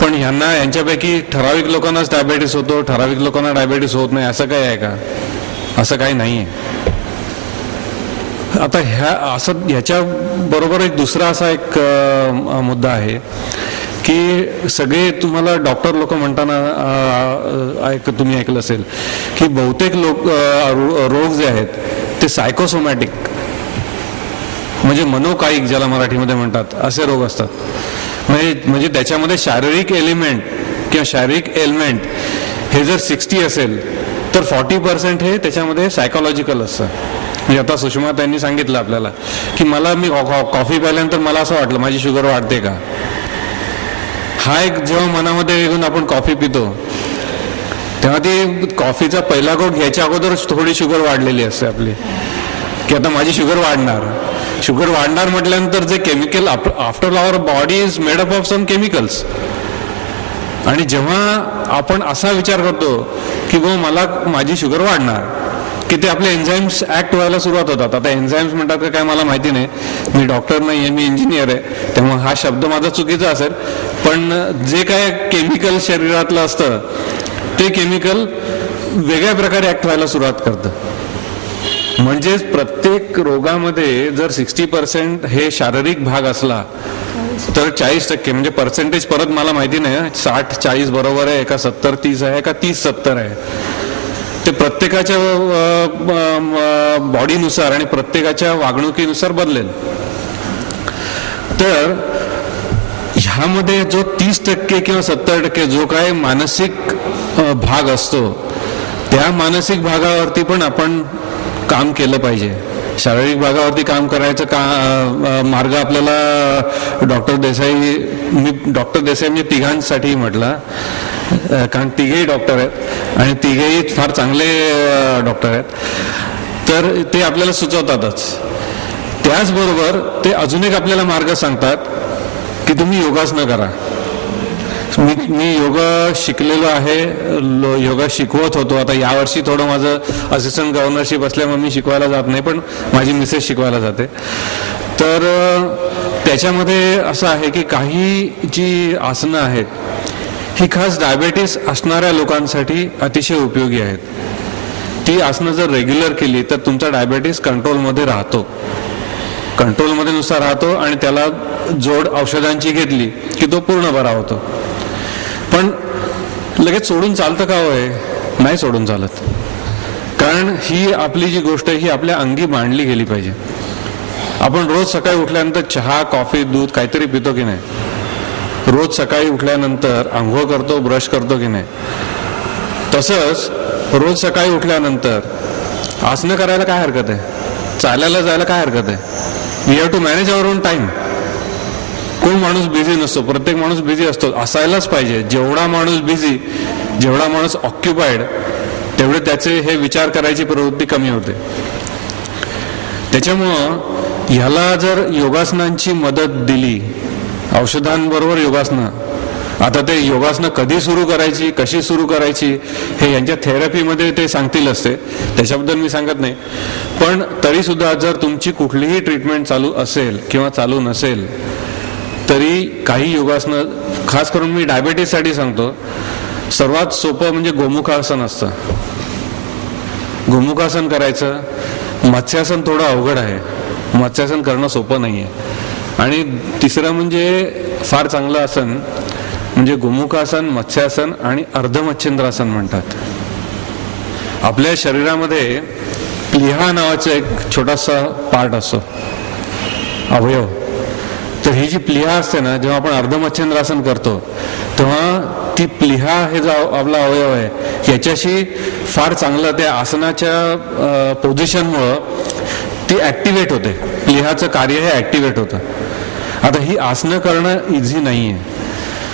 पण यांच्यापैकी ठराविक लोकांनाच डायबेटीस होतो, ठराविक लोकांना डायबेटीस होत नाही, असं काय आहे का? असं काही नाही आहे. आता ह्याच्या बरोबर एक दुसरा असा एक मुद्दा आहे की सगळे तुम्हाला डॉक्टर लोक म्हणताना तुम्ही ऐकलं असेल की बहुतेक रोग जे आहेत ते सायकोसोमॅटिक म्हणजे मनोकायिक ज्याला मराठीमध्ये म्हणतात असे रोग असतात. म्हणजे त्याच्यामध्ये शारीरिक एलिमेंट किंवा शारीरिक एलिमेंट हे जर 60 असेल तर 40% हे त्याच्यामध्ये सायकोलॉजिकल असतं. म्हणजे आता सुषमा त्यांनी सांगितलं आपल्याला की मी कॉफी प्यायल्यानंतर मला असं वाटलं माझी शुगर वाढते का. हा एक जेव्हा मनामध्ये येऊन आपण कॉफी पितो तेव्हा ती कॉफीचा पहिला घोट घ्यायच्या अगोदर थोडी शुगर वाढलेली असते आपली की आता माझी शुगर वाढणार. शुगर वाढणार म्हटल्यानंतर जे chemical after our body is made up of some chemicals. आणि जेव्हा आपण असा विचार करतो की मला माझी शुगर वाढणार की ते आपले एन्झाईम्स ऍक्ट व्हायला सुरुवात होतात. आता एन्झाईम्स म्हणतात का काय मला माहिती नाही, मी डॉक्टर नाही आहे, मी इंजिनियर आहे, त्यामुळे हा शब्द माझा चुकीचा असेल, पण जे काय केमिकल शरीरातलं असतं ते केमिकल वेगळ्या प्रकारे ऍक्ट व्हायला सुरुवात करतं. म्हणजेच प्रत्येक रोगामध्ये जर 60% हे शारीरिक भाग असला तर 40% म्हणजे पर्सेंटेज परत मला माहिती नाही 60-40 बरोबर आहे का 70-30 आहे का 30-70 आहे, ते प्रत्येकाच्या बॉडीनुसार आणि प्रत्येकाच्या वागणुकीनुसार बदलेल. तर ह्यामध्ये जो 30% किंवा 70% जो काय मानसिक भाग असतो त्या मानसिक भागावरती पण आपण काम केलं पाहिजे. शारीरिक भागावरती काम करायचं मार्ग आपल्याला डॉक्टर देसाई म्हणजे तिघांसाठी म्हटलं कारण तिघेही डॉक्टर आहेत आणि तिघेही फार चांगले डॉक्टर आहेत, तर ते आपल्याला सुचवतातच. त्याचबरोबर ते अजून एक आपल्याला मार्ग सांगतात की तुम्ही योगासनं करा. मी योगा शिकलेलो आहे, योगा शिकवत होतो. आता यावर्षी थोडं माझं असिस्टंट गव्हर्नरशिप असल्यामुळे मी शिकवायला जात नाही, पण माझी मिसेस शिकवायला जाते. तर त्याच्यामध्ये असं आहे की काही जी आसनं आहेत ही खास डायबेटीस असणाऱ्या लोकांसाठी अतिशय उपयोगी आहेत. ती आसनं जर रेग्युलर केली तर तुमचा डायबेटीस कंट्रोलमध्ये राहतो, कंट्रोलमध्ये नुसार राहतो आणि त्याला जोड औषधांची घेतली की तो पूर्ण बरा होतो. पण लगेच सोडून चालतं का होय? नाही सोडून चालत, कारण ही आपली जी गोष्ट आहे ही आपल्या अंगी मांडली गेली पाहिजे. आपण रोज सकाळी उठल्यानंतर चहा, कॉफी, दूध काहीतरी पितो की नाही? रोज सकाळी उठल्यानंतर आंघोळ करतो, ब्रश करतो की नाही? तसंच रोज सकाळी उठल्यानंतर आसनं करायला काय हरकत आहे? चालायला जायला काय हरकत आहे? We have to manage our own time. कोण माणूस बिझी नसतो, प्रत्येक माणूस बिझी असतो, असायलाच पाहिजे. जेवढा माणूस बिझी, जेवढा माणूस ऑक्युपाईड, तेवढे त्याचे हे विचार करायची प्रवृत्ती कमी होते. त्याच्यामुळं ह्याला जर योगासनांची मदत दिली, औषधांबरोबर योगासनं, आता ते योगासनं कधी सुरू करायची, कशी सुरू करायची हे यांच्या थेरपीमध्ये ते सांगतील असते, त्याच्याबद्दल मी सांगत नाही. पण तरी सुद्धा जर तुमची कुठलीही ट्रीटमेंट चालू असेल किंवा चालू नसेल तरी काही योगासनं, खास करून मी डायबेटीससाठी सांगतो, सर्वात सोपं म्हणजे गोमुखासन असतं. गोमुखासन करायचं. मत्स्यासन थोडं अवघड आहे, मत्स्यासन करणं सोपं नाही आहे. आणि तिसरं म्हणजे फार चांगलं आसन म्हणजे गोमुखासन, मत्स्यासन आणि अर्धमच्छिंद्रासन म्हणतात. आपल्या शरीरामध्ये प्लीहा नावाचा एक छोटासा पार्ट असतो, अवयव. तर ही जी प्लीहा असते ना, जेव्हा आपण अर्धमच्छिंद्रासन करतो तेव्हा ती प्लीहा हे जो आपला अवयव आहे याच्याशी फार चांगलं त्या आसनाच्या पोझिशनमुळं ती ऍक्टिव्हेट होते. प्लीहाचं कार्य हे ऍक्टिव्हेट होतं. आता ही आसनं करणं इझी नाही आहे,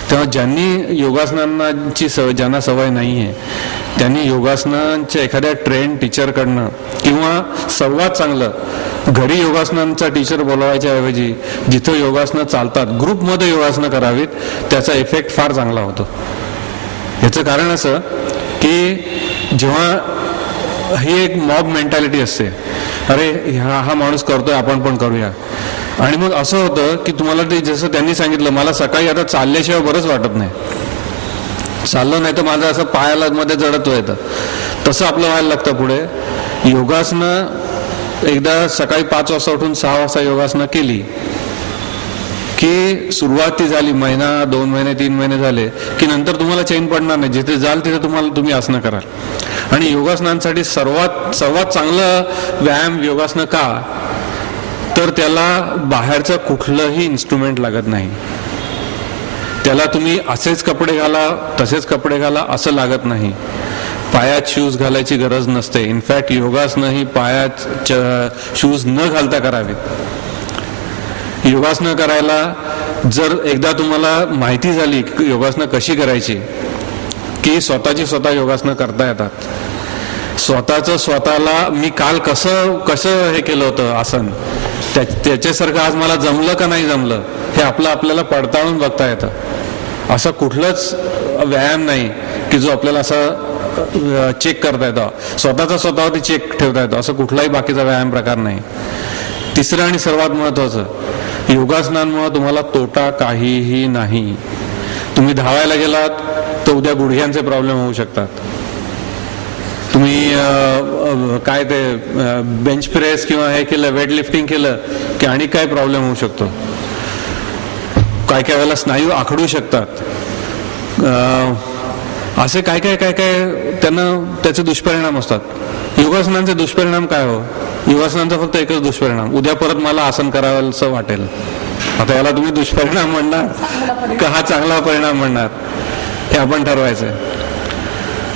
तेव्हा ज्यांनी योगासनांची ज्यांना सवय नाही आहे त्यांनी योगासनांच्या एखाद्या ट्रेन टीचरकडनं किंवा सर्वात चांगलं घरी योगासनांचा टीचर बोलवायच्या ऐवजी जिथं योगासनं चालतात ग्रुपमध्ये योगासनं करावीत, त्याचा इफेक्ट फार चांगला होतो. याचं कारण असं की जेव्हा ही एक मॉब मेंटॅलिटी असते, अरे हा माणूस करतोय आपण पण करूया, आणि मग असं होतं की तुम्हाला ते जसं त्यांनी सांगितलं, मला सकाळी आता चालल्याशिवाय बरंच वाटत नाही, चाललं नाही तर माझं असं पायाला मध्ये जडत्व येतं, तसं आपलं व्हायला लागतं पुढे. योगासनं एकदा सकाळी 5 वाजता उठून 6 वाजता योगासनं केली की सुरुवाती झाली, महिना 2 महिने 3 महिने झाले की नंतर तुम्हाला चैन पडणार नाही, जिथे जाल तिथे तुम्ही आसनं कराल. आणि योगासनांसाठी सर्वात चांगलं व्यायाम योगासनं का, तर त्याला बाहेरचं कुठलंही इन्स्ट्रुमेंट लागत नाही. त्याला तुम्ही असेच कपडे घाला तसेच कपडे घाला असं लागत नाही, पायात शूज घालायची गरज नसते. इनफॅक्ट योगासनं ही पायात शूज न घालता करावीत. योगासनं करायला जर एकदा तुम्हाला माहिती झाली योगासनं कशी करायची, की स्वतः योगासनं करता येतात. स्वतःला मी काल कसं हे केलं होतं आसन, त्याच्यासारखं आज मला जमलं का नाही जमलं हे आपल्याला पडताळून बघता येतं. असं कुठलंच व्यायाम नाही की जो आपल्याला असं चेक करता येतो, स्वतःवरती चेक ठेवता येतो, असं कुठलाही बाकीचा व्यायाम प्रकार नाही. तिसरं आणि सर्वात महत्वाचं, योगासनांमुळे तुम्हाला तोटा काहीही नाही. तुम्ही धावायला गेलात तर उद्या गुडघ्यांचे प्रॉब्लेम होऊ शकतात. तुम्ही काय ते बेंच प्रेस किंवा हे केलं, वेट लिफ्टिंग केलं की आणि काय प्रॉब्लेम होऊ शकतो. काय वेळेला स्नायू आखडू शकतात. असे काय त्याचे दुष्परिणाम असतात. योगासनांचे दुष्परिणाम काय हो, योगासनांचा फक्त एकच दुष्परिणाम, उद्या परत मला आसन करावं असं वाटेल. आता याला तुम्ही दुष्परिणाम म्हणणार का हा चांगला परिणाम म्हणणार हे आपण ठरवायचंय.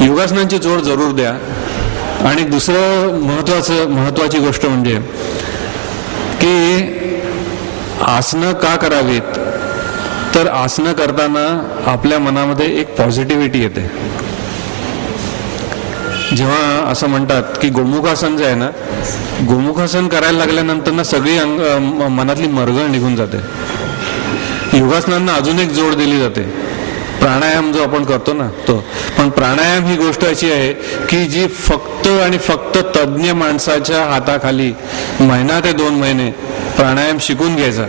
योगासनांची जोड जरूर द्या. आणि दुसरं महत्वाची गोष्ट म्हणजे की आसनं का करावीत, तर आसनं करताना आपल्या मनामध्ये एक पॉझिटिव्हिटी येते. जेव्हा असं म्हणतात की गोमुखासन जे आहे ना, गोमुखासन करायला लागल्यानंतर ना सगळी मनातली मरगळ निघून जाते. योगासनांना अजून एक जोड दिली जाते, प्राणायाम जो आपण करतो ना तो. पण प्राणायाम ही गोष्ट अशी आहे की जी फक्त आणि फक्त तज्ज्ञ माणसाच्या हाताखाली 1 ते 2 महिने प्राणायाम शिकून घ्यायचा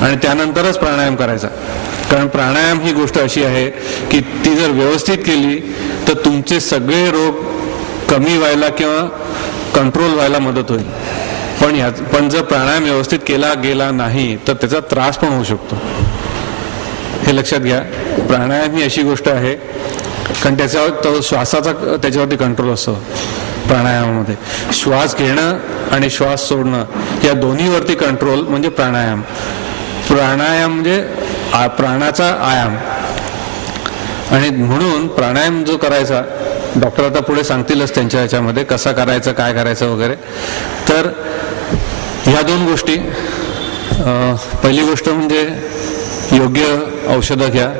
आणि त्यानंतरच प्राणायाम करायचा. कारण प्राणायाम ही गोष्ट अशी आहे की ती जर व्यवस्थित केली तर तुमचे सगळे रोग कमी व्हायला किंवा कंट्रोल व्हायला मदत होईल. पण जर प्राणायाम व्यवस्थित केला गेला नाही तर त्याचा त्रास पण होऊ शकतो. हे लक्षात घ्या. प्राणायाम ही अशी गोष्ट आहे कारण त्याच्यावर श्वासाचा त्याच्यावरती कंट्रोल असतो. प्राणायामामध्ये श्वास घेणं आणि श्वास सोडणं या दोन्हीवरती कंट्रोल म्हणजे प्राणायाम. प्राणायाम म्हणजे प्राणाचा आयाम. आणि म्हणून प्राणायाम जो करायचा, डॉक्टर आता पुढे सांगतीलच त्यांच्या ह्याच्यामध्ये कसा करायचं, काय करायचं वगैरे. तर ह्या 2 गोष्टी, पहिली गोष्ट म्हणजे योग्य औषधं घ्या,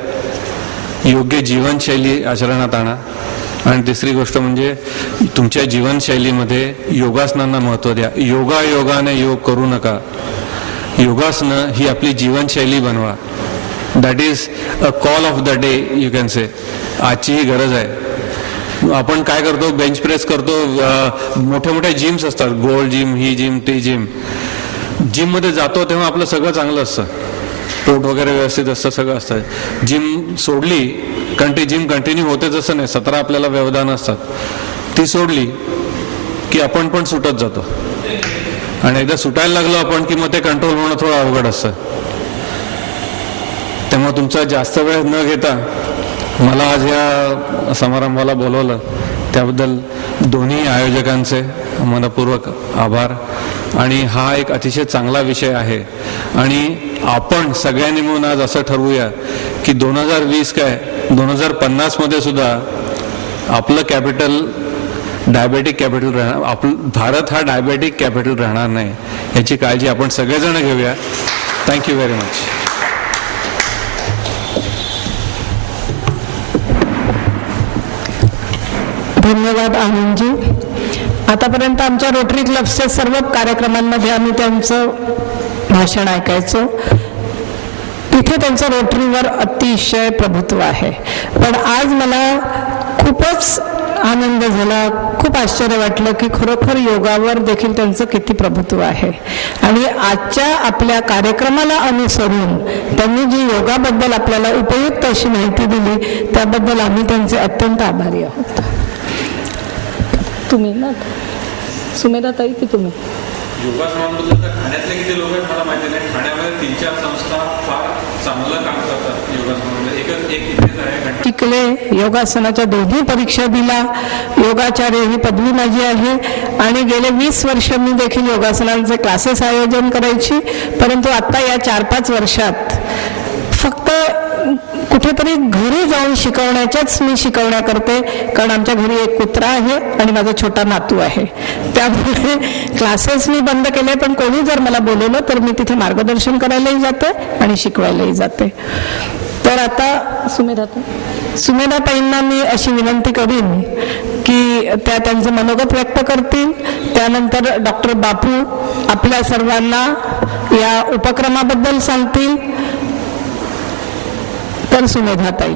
योग्य जीवनशैली आचरणात आणा. आणि तिसरी गोष्ट म्हणजे तुमच्या जीवनशैलीमध्ये योगासनांना महत्त्व द्या. योगाने योग करू नका. योगासनं ही आपली जीवनशैली बनवा. That is a call of the day you can say. आजची ही गरज आहे. आपण काय करतो, बेंच प्रेस करतो, मोठ्या जिम्स असतात, गोल्ड जिम, ही जिम, ती जिम. जिममध्ये जातो तेव्हा आपलं सगळं चांगलं असतं, पोट वगैरे व्यवस्थित असतं, सगळं असतं. जिम सोडली कारण ती जिम कंटिन्यू होतेच असं नाही, 17 आपल्याला व्यवधान असतात. ती सोडली की आपण पण सुटत जातो. आणि एकदा सुटायला लागलो आपण की मग ते कंट्रोल होणं थोडं अवघड असतं. त्यामुळे तुमचा जास्त वेळ न घेता मला आज या समारंभाला बोलवलं त्याबद्दल दोन्ही आयोजकांचे मनपूर्वक आभार. आणि हा एक अतिशय चांगला विषय आहे. आणि आपण सगळ्यांनी मिळून आज असं ठरवूया की 2020 काय 2050 मध्ये सुद्धा आपलं कॅपिटल डायबेटिक कॅपिटल राहणार. आपलं भारत हा डायबेटिक कॅपिटल राहणार नाही, याची काळजी आपण सगळेजण घेऊया. Thank you very much. धन्यवाद आनंदजी. आतापर्यंत आमच्या रोटरी क्लबच्या सर्व कार्यक्रमांमध्ये आम्ही त्यांचं भाषण ऐकायचो. तिथे त्यांचं रोटरीवर अतिशय प्रभुत्व आहे. पण आज मला खूपच आनंद झाला, खूप आश्चर्य वाटलं की खरोखर योगावर देखील त्यांचं किती प्रभुत्व आहे. आणि आजच्या आपल्या कार्यक्रमाला अनुसरून त्यांनी जी योगाबद्दल आपल्याला उपयुक्त अशी माहिती दिली त्याबद्दल आम्ही त्यांचे अत्यंत आभारी आहोत. तुम्ही ना सुमेधा ताई की तुम्ही योगासनांबद्दल तर ठाण्यातले किती लोक आहेत मला माहिती नाही. ठाण्यामध्ये 3-4 संस्था फार चांगलं काम करतात योगासनामध्ये. एक इथेच आहे शिकले, योगासनाच्या दोन्ही परीक्षा दिला, योगाचार्य ही पदवी माझी आहे आणि गेले 20 वर्ष मी देखील योगासनांचे क्लासेस आयोजन करायची. परंतु आता या 4-5 वर्षात फक्त कुठेतरी घरी जाऊन शिकवण्याच्याच मी शिकवण्या करते, कारण आमच्या घरी एक कुत्रा आहे आणि माझा छोटा नातू आहे. त्यामुळे क्लासेस मी बंद केले, पण कोणी जर मला बोलवलं तर मी तिथे मार्गदर्शन करायलाही जाते आणि शिकवायलाही जाते. तर आता सुमेधाताईंना मी अशी विनंती करीन की त्या त्यांचं मनोगत व्यक्त करतील. त्यानंतर डॉक्टर बापू आपल्या सर्वांना या उपक्रमाबद्दल सांगतील. तर सुमेधाताई.